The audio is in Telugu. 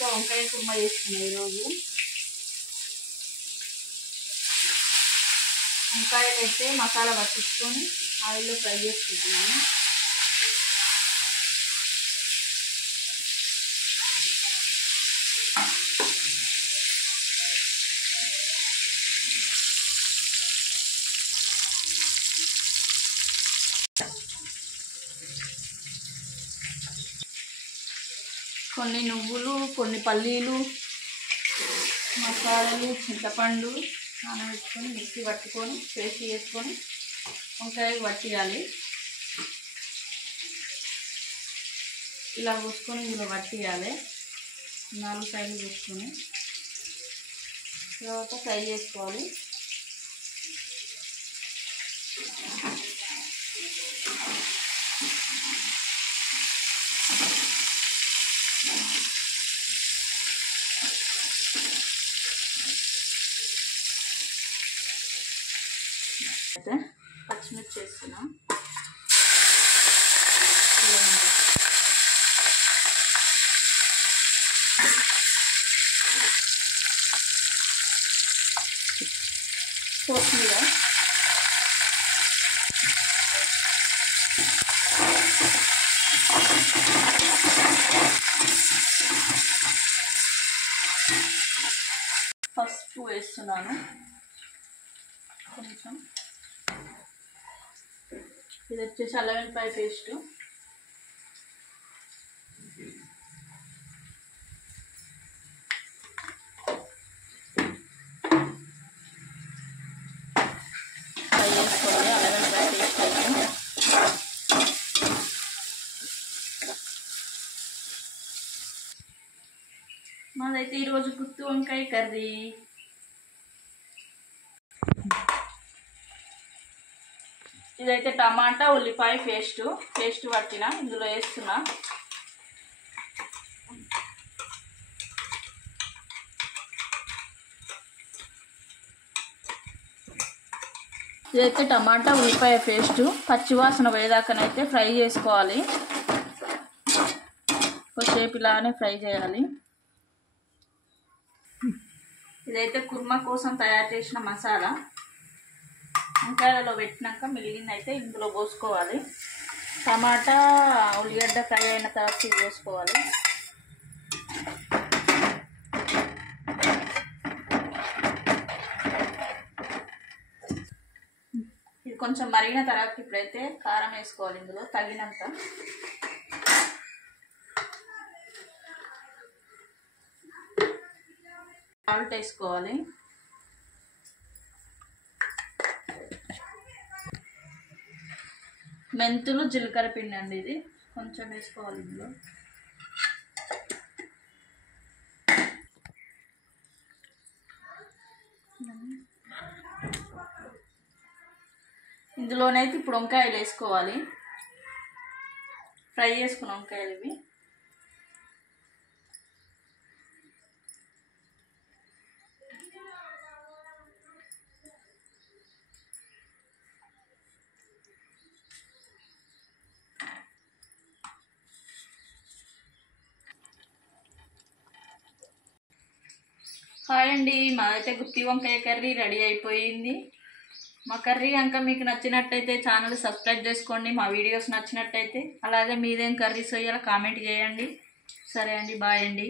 నేనైతే వంకాయ కుర్మా చేసుకున్నాను ఈరోజు. వంకాయకైతే మసాలా పట్టించుకొని ఆయిల్లో ఫ్రై చేసుకుంటున్నాను. కొన్ని నువ్వులు, కొన్ని పల్లీలు, మసాలాలు, చింతపండు నానబెట్టుకొని మిక్సీ పట్టుకొని పేస్ట్ చేసుకొని వంకాయ పట్టియాలి. ఇలా పోసుకొని ఇందులో పట్టియాలి. 4 సైడ్లు వేసుకొని తర్వాత ఫ్రై చేసుకోవాలి. అయితే పచ్చిమిర్చి వేస్తున్నా. కొత్తిమీర, పసుపు వేస్తున్నాను కొంచెం. ఇది వచ్చేసి అల్లం వెల్లిపాయ పేస్ట్. ఫ్రై చేసుకోవాలి. అల్లం వెల్లిపాయ పేస్ట్ అయితే మాదైతే ఈరోజు గుత్తి వంకాయ కర్రీ. ఇదైతే టమాటా ఉల్లిపాయ పేస్ట్ పట్టిన ఇందులో వేస్తున్నా. ఇదైతే టమాటా ఉల్లిపాయ పేస్ట్ పచ్చివాసన పోయేదాకానైతే ఫ్రై చేసుకోవాలి. కొద్దిసేపు ఇలానే ఫ్రై చేయాలి. ఇదైతే కుర్మా కోసం తయారు చేసిన మసాలా. వంకాయలలో పెట్టినాక మిగిలిందైతే ఇందులో పోసుకోవాలి. టమాటా ఉల్లిగడ్డ ఫ్రై అయిన తర్వాత ఇది పోసుకోవాలి. ఇది కొంచెం మరిగిన తర్వాత ఇప్పుడైతే కారం వేసుకోవాలి. ఇందులో తగినంత. సాల్ట్ వేసుకోవాలి. మెంతులు, జీలకర్ర పిండి అండి. ఇది కొంచెం వేసుకోవాలి ఇందులో. ఇందులోనైతే ఇప్పుడు వంకాయలు వేసుకోవాలి. ఫ్రై చేసుకున్న వంకాయలు ఇవి. హాయ్ అండి, మాదైతే గుత్తి వంకాయ కర్రీ రెడీ అయిపోయింది. మా కర్రీ కనుక మీకు నచ్చినట్టయితే ఛానల్ సబ్స్క్రైబ్ చేసుకోండి. మా వీడియోస్ నచ్చినట్టయితే అలాగే మీదేం కర్రీస్ వేయాలో కామెంట్ చేయండి. సరే అండి, బాయ్ అండి.